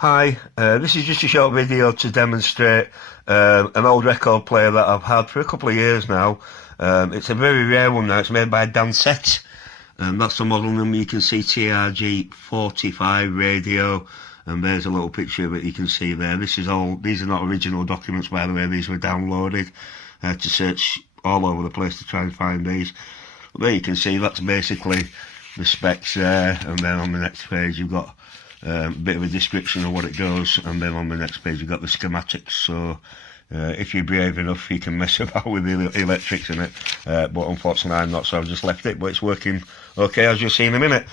Hi, this is just a short video to demonstrate an old record player that I've had for a couple of years now. It's a very rare one now. It's made by Dansette, and that's the model number. You can see TRG45 Radio, and there's a little picture of it you can see there. These are not original documents, by the way. These were downloaded to search all over the place to try and find these. But there you can see that's basically the specs there, and then on the next page you've got a bit of a description of what it does, and then on the next page you've got the schematics. So if you're brave enough, you can mess about with the electrics in it, but unfortunately I'm not, so I've just left it, but it's working okay, as you'll see in a minute.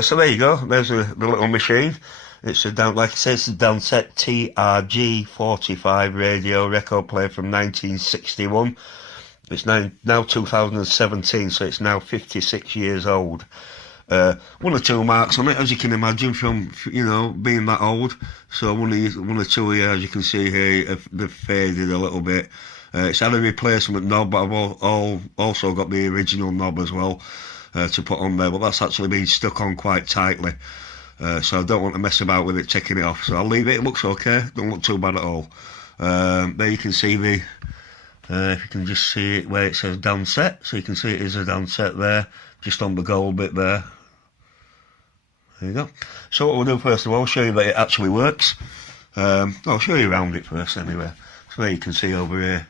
So there you go, there's the little machine. It's like I say, it's a Dansette TRG45 Radio record player from 1961. It's now 2017, so it's now 56 years old. One or two marks on it, as you can imagine, from being that old. So one or two here, as you can see here, they've faded a little bit. It's had a replacement knob, but I've also got the original knob as well to put on there, but that's actually been stuck on quite tightly. So I don't want to mess about with it, taking it off. So I'll leave it. It looks okay. Don't look too bad at all. There you can see if you can just see it where it says Dansette. So you can see it is a Dansette there, just on the gold bit there. There you go. So what we'll do first of all, I'll show you that it actually works. I'll show you around it first anyway. So there you can see over here,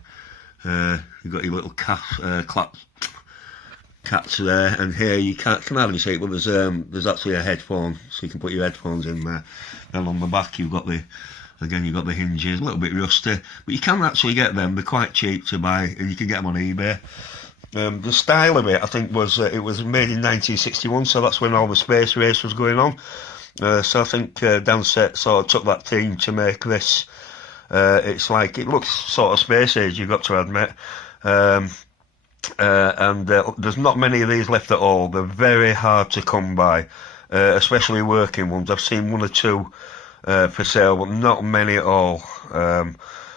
you've got your little cats there, and here you can hardly see it, but there's actually a headphone, so you can put your headphones in there. And on the back you've got the hinges, a little bit rusty, but you can actually get them. They're quite cheap to buy, and you can get them on eBay. The style of it, I think, it was made in 1961, so that's when all the space race was going on. So I think Dansette sort of took that theme to make this. It looks sort of space age, you've got to admit. There's not many of these left at all. They're very hard to come by, especially working ones. I've seen one or two for sale, but not many at all.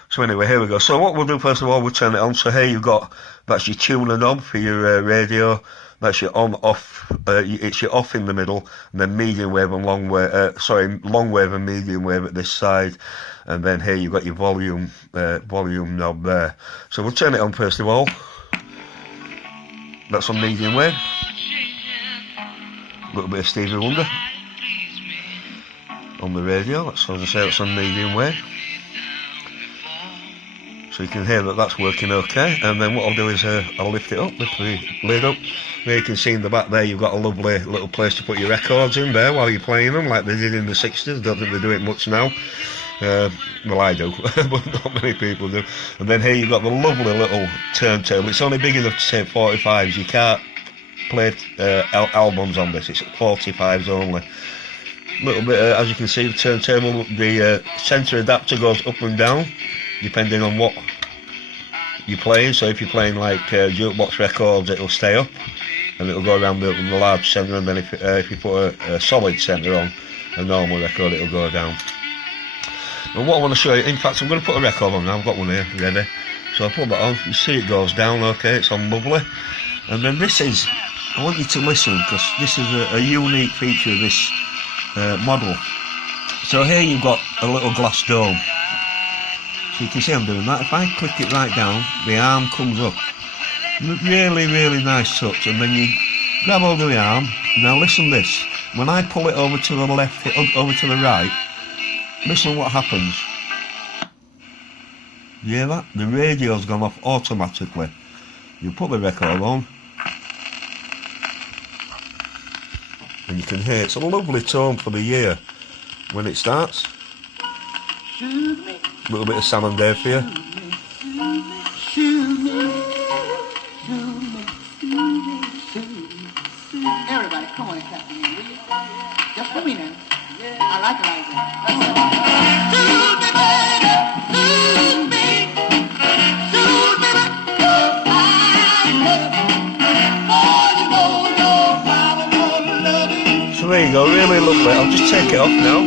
So anyway, here we go. So what we'll do first of all, we'll turn it on. So here you've got, that's your tuner knob for your radio. That's your on-off. It's your off in the middle, and then medium wave and long wave. Long wave and medium wave at this side, and then here you've got your volume knob there. So we'll turn it on first of all. That's on medium wave. A little bit of Stevie Wonder on the radio. That's, as I say, that's on medium wave. So you can hear that that's working okay. And then what I'll do is I'll lift it up, lift the lid up. There you can see in the back there you've got a lovely little place to put your records in there while you're playing them, like they did in the 60s. Don't think they do it much now. Well, I do, but not many people do. And then here you've got the lovely little turntable. It's only big enough to say 45s. You can't play albums on this. It's 45s only. Little bit, as you can see, the turntable, the centre adapter goes up and down depending on what you're playing. So if you're playing like jukebox records, it'll stay up and it'll go around the large centre, and then if you put a solid centre on a normal record, it'll go down. And what I want to show you, in fact I'm going to put a record on now. I've got one here ready, so I'll put that on. You see it goes down, okay, it's on lovely. And then this is, I want you to listen, because this is a unique feature of this model. So here you've got a little glass dome. So you can see I'm doing that. If I click it right down, the arm comes up. Really, really nice touch. And then you grab hold of the arm. Now listen this. When I pull it over to the left, over to the right, listen what happens. You hear that? The radio's gone off automatically. You put the record on, and you can hear it's a lovely tone for the year when it starts. A little bit of Sam and Dave for you. Everybody, come on and clap for me, will you? Just for me now. I like it like that. So there you go, really lovely. I'll just take it off now.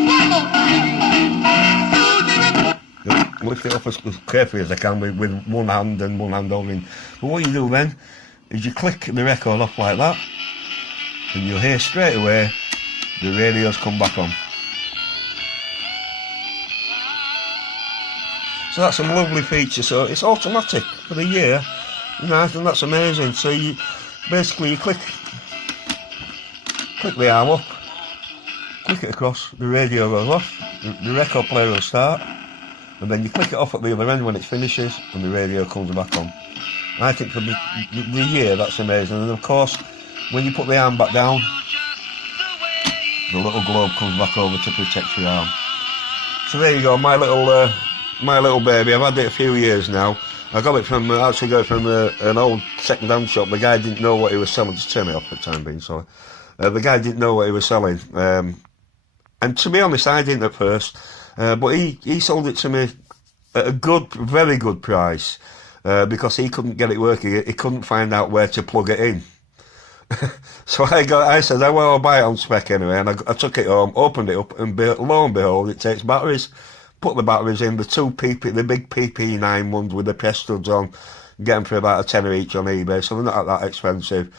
Lift it up as carefully as I can with one hand and one hand over in. But what you do then is you click the record off like that, and you'll hear straight away the radio's come back on. So that's some lovely feature. So it's automatic for the year. Nice, and that's amazing. So you basically you click the arm up, click it across, the radio goes off, the record player will start, and then you click it off at the other end when it finishes, and the radio comes back on. I think for the year that's amazing. And of course, when you put the arm back down, the little globe comes back over to protect your arm. So there you go, my little baby. I've had it a few years now. I got it from an old second-hand shop. The guy didn't know what he was selling. Just turn it off for the time being, sorry. The guy didn't know what he was selling. And to be honest, I didn't at first. But he sold it to me at a very good price. Because he couldn't get it working. He couldn't find out where to plug it in. So I said, well, I'll buy it on spec anyway. And I took it home, opened it up, and lo and behold, it takes batteries. Put the batteries in, the big PP9 ones with the press studs on, get them for about a tenner each on eBay, so they're not that expensive.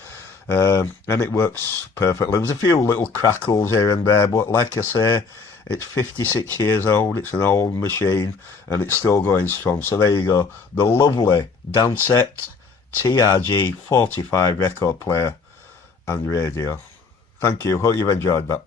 And it works perfectly. There's a few little crackles here and there, but like I say, it's 56 years old, it's an old machine, and it's still going strong. So there you go, the lovely Dansette TRG45 record player and radio. Thank you, hope you've enjoyed that.